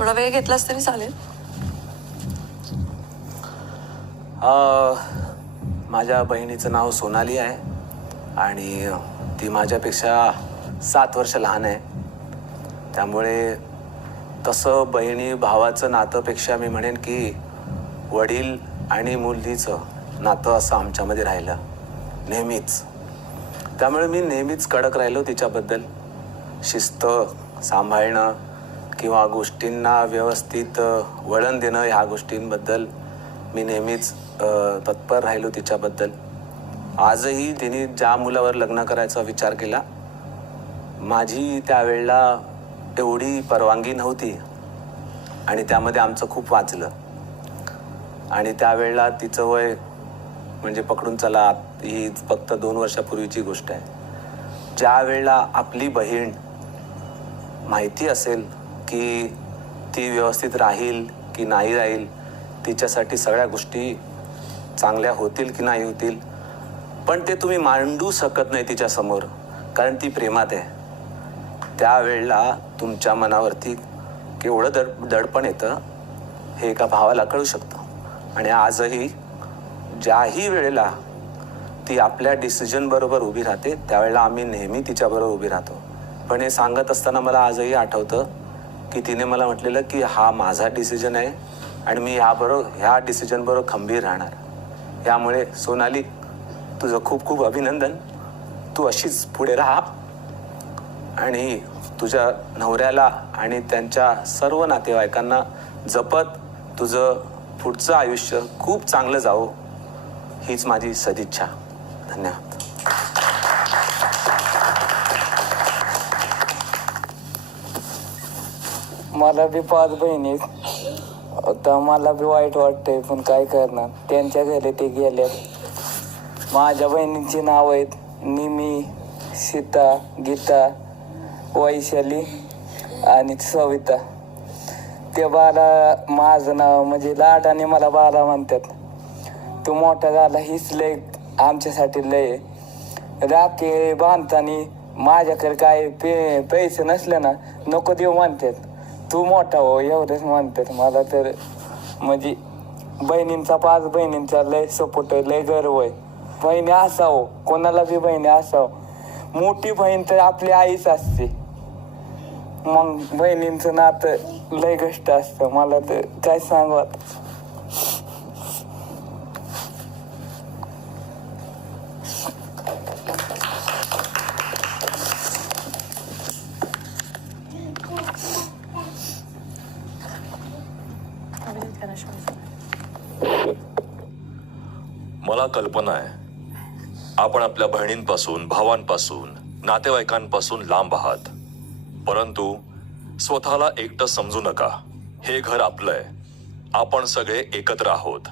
थोडा वेळ घेतलास तरी चालेल. माझ्या बहिणीचं नाव सोनाली आहे आणि ती माझ्यापेक्षा 7 वर्ष लहान आहे. त्यामुळे तसं बहिणी भावाचं नातंपेक्षा मी म्हणेन की वडील आणि मुलीचं नातं असं आमच्यामध्ये राहिलं नेहमीच. त्यामुळे मी नेहमीच कडक राहिलो तिच्याबद्दल. शिस्त सांभाळणं किंवा गोष्टींना व्यवस्थित वळण देणं ह्या गोष्टींबद्दल मी नेहमीच तत्पर राहिलो तिच्याबद्दल. आजही तिने ज्या मुलावर लग्न करायचा विचार केला, माझी त्यावेळेला एवढी परवानगी नव्हती आणि त्यामध्ये आमचं खूप वाचलं. आणि त्यावेळेला तिचं वय म्हणजे पकडून चला, ही फक्त 2 वर्षापूर्वीची गोष्ट आहे. ज्या वेळेला आपली बहीण माहिती असेल की ती व्यवस्थित राहील की नाही राहील, तिच्यासाठी सगळ्या गोष्टी चांगल्या होतील की नाही होतील, पण ते तुम्ही मांडू शकत नाही तिच्यासमोर, कारण ती प्रेमात आहे. त्यावेळेला तुमच्या मनावरती केवढं दडपण येतं हे एका भावाला कळू शकतं. आणि आजही ज्याही वेळेला ती आपल्या डिसिजनबरोबर उभी राहते त्यावेळेला आम्ही नेहमी तिच्याबरोबर उभी राहतो. पण हे सांगत असताना मला आजही आठवतं की तिने मला म्हटलेलं की हा माझा डिसिजन आहे आणि मी ह्या डिसिजनबरोबर खंबीर राहणार. यामुळे सोनाली, तुझं खूप खूप अभिनंदन. तू अशीच पुढे राहा आणि तुझ्या नवऱ्याला आणि त्यांच्या सर्व नातेवाईकांना जपत तुझं पुढचं आयुष्य खूप चांगलं जावो, हीच माझी सदिच्छा. धन्यवाद. मला बी 5 बहिणी, आता मला बी वाईट वाटतंय, पण काय करणार, त्यांच्या घरी ते गेल्यात. माझ्या बहिणींची नाव आहेत निमी, सीता, गीता, वैशाली आणि सविता. ते बाला माझं नाव म्हणजे लाडाने मला बाला म्हणतात. तो मोठा झाला हीच लय आमच्यासाठी लय. राखे बांधताना माझ्याकडे काय पैसे नसले ना, नको देऊ म्हणतात, तू मोठा हो एवढंच म्हणतात मला. तर म्हणजे बहिणींचा 5 बहिणींचा लय सपोर्ट आहे, लय गर्व आहे. बहिणी असावं, कोणाला बी बहिणी असावं. मोठी बहीण तर आपली आईच असते, मग बहिणींचं नातं लय गोष्ट असतं. मला तर काय सांगू आता. मला कल्पना आहे आपण आपल्या बहिणींपासून, भावांपासून, नातेवाईकांपासून लांब आहात, परंतु स्वतःला एकटं समजू नका. हे घर आपलंय, आपण सगळे एकत्र आहोत.